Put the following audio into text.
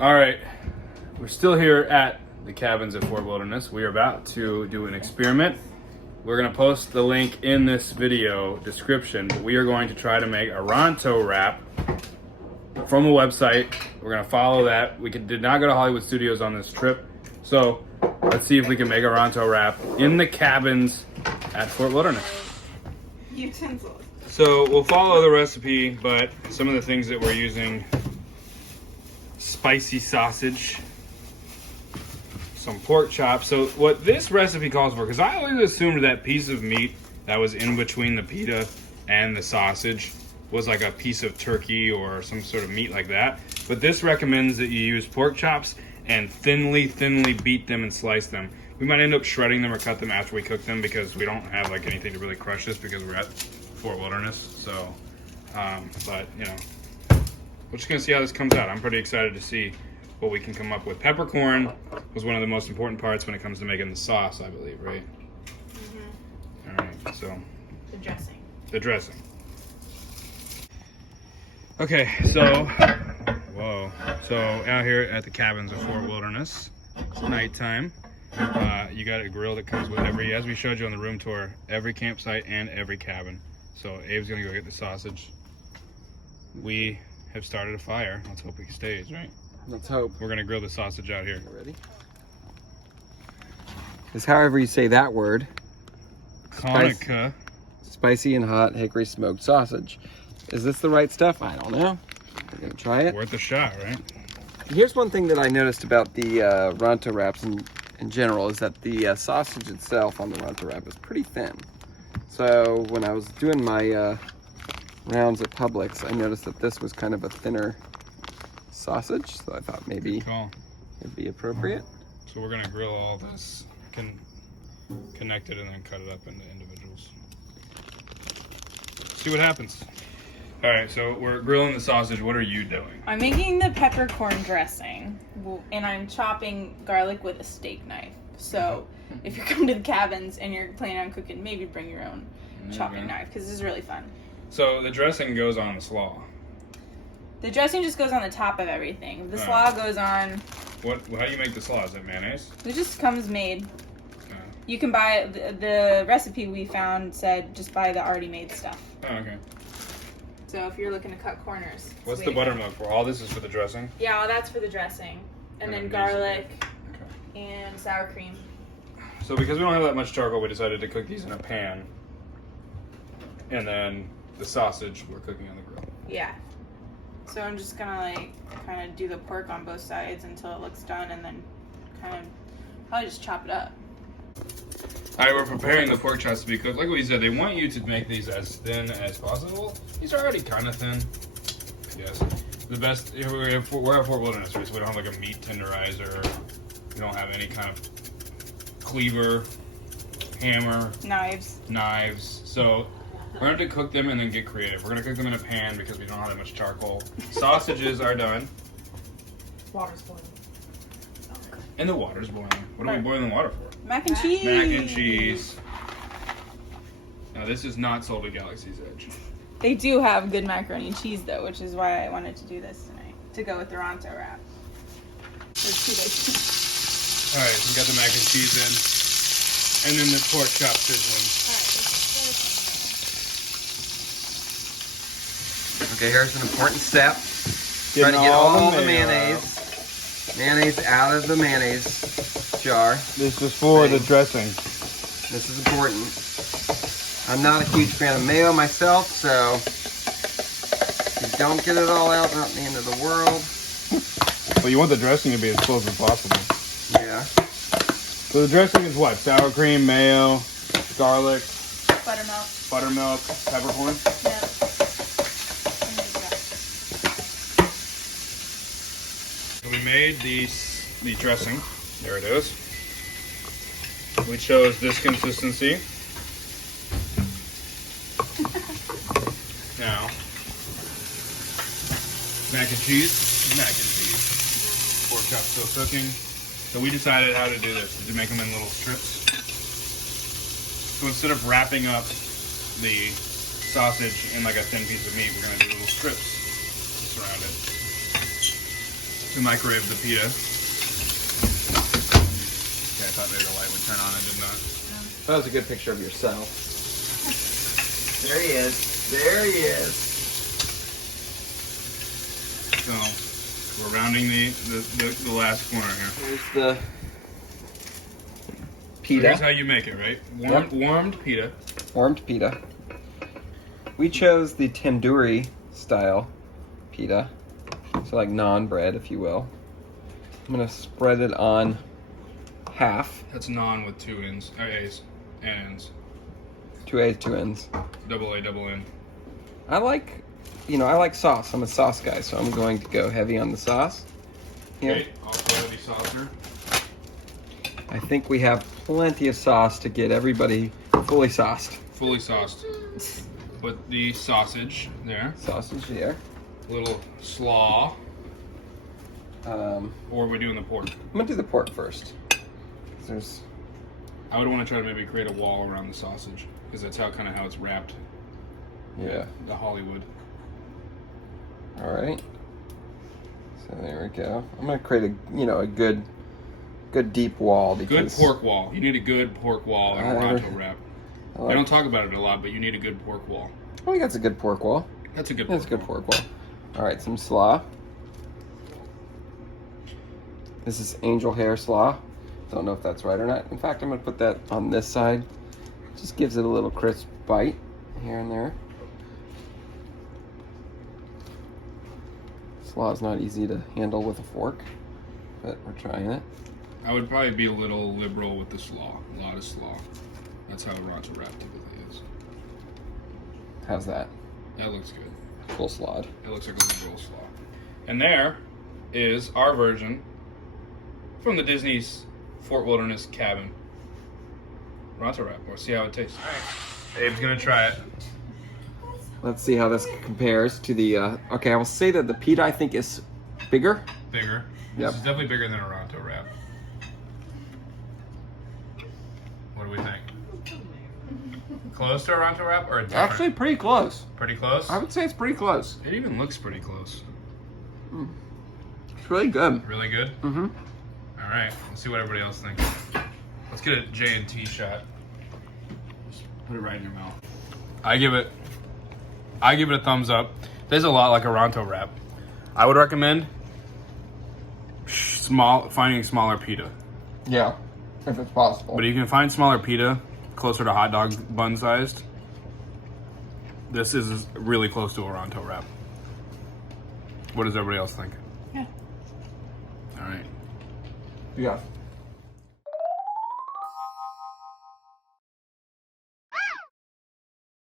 All right, we're still here at the cabins at Fort Wilderness. We are about to do an experiment. We're gonna post the link in this video description, but we are going to try to make a Ronto wrap from a website. We're gonna follow that. We did not go to Hollywood Studios on this trip, so let's see if we can make a Ronto wrap in the cabins at Fort Wilderness. Utensils. So we'll follow the recipe, but some of the things that we're using: spicy sausage, some pork chops. So what this recipe calls for, because I always assumed that piece of meat that was in between the pita and the sausage was like a piece of turkey or some sort of meat like that. But this recommends that you use pork chops and thinly beat them and slice them. We might end up shredding them or cut them after we cook them because we don't have like anything to really crush this because we're at Fort Wilderness. So, but you know, we're just gonna see how this comes out. I'm pretty excited to see what we can come up with. Peppercorn was one of the most important parts when it comes to making the sauce, I believe, right? Mm-hmm. All right, so. The dressing. The dressing. Okay, so, whoa. So out here at the cabins of Fort Wilderness, it's nighttime. You got a grill that comes with every, as we showed you on the room tour, every campsite and every cabin. So Abe's gonna go get the sausage. We have started a fire. Let's hope he stays, right? Let's hope. We're gonna grill the sausage out here. You ready? It's however you say that word. Hanukkah. Spicy and hot hickory smoked sausage. Is this the right stuff? I don't know. We're gonna try it. Worth a shot, right? Here's one thing that I noticed about the Ronto wraps in general is that the sausage itself on the Ronto wrap is pretty thin. So when I was doing my rounds at Publix, I noticed that this was kind of a thinner sausage. So I thought maybe it'd be appropriate. So we're gonna grill all this, connect it, and then cut it up into individuals. See what happens. All right, so we're grilling the sausage. What are you doing? I'm making the peppercorn dressing, and I'm chopping garlic with a steak knife. So if you're coming to the cabins and you're planning on cooking, maybe bring your own chopping knife, because this is really fun. So the dressing goes on the slaw. The dressing just goes on the top of everything. The slaw goes on. How do you make the slaw? Is it mayonnaise? It just comes made. You can buy the recipe we found said just buy the already made stuff. Oh, okay. So if you're looking to cut corners. What's the buttermilk for? All this is for the dressing? Yeah, all that's for the dressing. And then garlic and sour cream. So because we don't have that much charcoal, we decided to cook these in a pan. And then the sausage we're cooking on the grill. Yeah. So I'm just gonna kind of do the pork on both sides until it looks done, and then kind of probably just chop it up. All right, we're preparing the pork chops to be cooked. Like what you said, they want you to make these as thin as possible. These are already kind of thin. Yes. The best, we're at Fort Wilderness, so we don't have like a meat tenderizer. We don't have any kind of cleaver, hammer, knives. So we're going to have to cook them and then get creative. We're going to cook them in a pan because we don't have that much charcoal. Sausages are done. Water's boiling. And the water's boiling. What are we boiling the water for? Mac and cheese. Mac and cheese. Now this is not sold at Galaxy's Edge. They do have good macaroni and cheese though, which is why I wanted to do this tonight, to go with the Ronto wrap. Alright, so we got the mac and cheese in. And then the pork chop sizzling. Okay, here's an important step. Try to get all the mayonnaise out of the mayonnaise jar. This is for the dressing. This is important. I'm not a huge fan of mayo myself, so if you don't get it all out, not the end of the world. Well, you want the dressing to be as close as possible. Yeah. So the dressing is what? Sour cream, mayo, garlic, Buttermilk, peppercorn. Yep. So we made the dressing. There it is. We chose this consistency. Now, mac and cheese. Pork chop still cooking. So we decided how to do this, to make them in little strips. So instead of wrapping up the sausage in like a thin piece of meat, we're going to do little strips to surround it. to microwave the pita. Okay, I thought maybe the light would turn on. It did not. That was a good picture of yourself. There he is. There he is. So we're rounding the last corner here. Here's the So pita. here's how you make it, right? Warmed pita. Warmed pita. We chose the tandoori style pita. So like naan bread, if you will. I'm gonna spread it on half. That's naan with 2 ends, or A's and ends. 2 A's, 2 N's. Double A, double N. I like sauce. I'm a sauce guy, so I'm going to go heavy on the sauce. Here. Okay, also heavy saucer. I think we have plenty of sauce to get everybody fully sauced. Fully sauced. Put the sausage there. Sausage here. A little slaw. I'm Or are we doing the pork? gonna do the pork first. There's I would want to try to maybe create a wall around the sausage, because that's how how it's wrapped. yeah. The Hollywood. All right. So there we go. I'm gonna create a good deep wall Good because pork wall. You need a good pork wall in a Ronto wrap. I We like, don't talk about it a lot, but you need a good pork wall. I think that's a good pork wall. That's a good. That's a pork good wall. pork wall. All right, some slaw. This is angel hair slaw. Don't know if that's right or not. In fact, I'm gonna put that on this side. Just gives it a little crisp bite here and there. Slaw is not easy to handle with a fork, but we're trying it. I would probably be a little liberal with the slaw. A lot of slaw. That's how a Ronto wrap typically is. How's that? That looks good. Full slod. It looks like a liberal slaw. And there is our version from the Disney's Fort Wilderness cabin. Ronto wrap. We'll see how it tastes. All right. Abe's gonna try it. Let's see how this compares to the. Okay, I will say that the pita I think is bigger. Bigger. Yep. This is definitely bigger than a Ronto wrap. What do we think? Close to a Ronto wrap or a different? Actually, pretty close. Pretty close? I would say it's pretty close. It even looks pretty close. It's really good. Really good? Mm-hmm. All right, let's see what everybody else thinks. Let's get a J&T shot. Just put it right in your mouth. I give it a thumbs up. Tastes a lot like a Ronto wrap. I would recommend finding smaller pita. Yeah, if it's possible. But if you can find smaller pita, closer to hot dog bun sized, this is really close to a Ronto wrap. What does everybody else think? Yeah. All right. Yeah.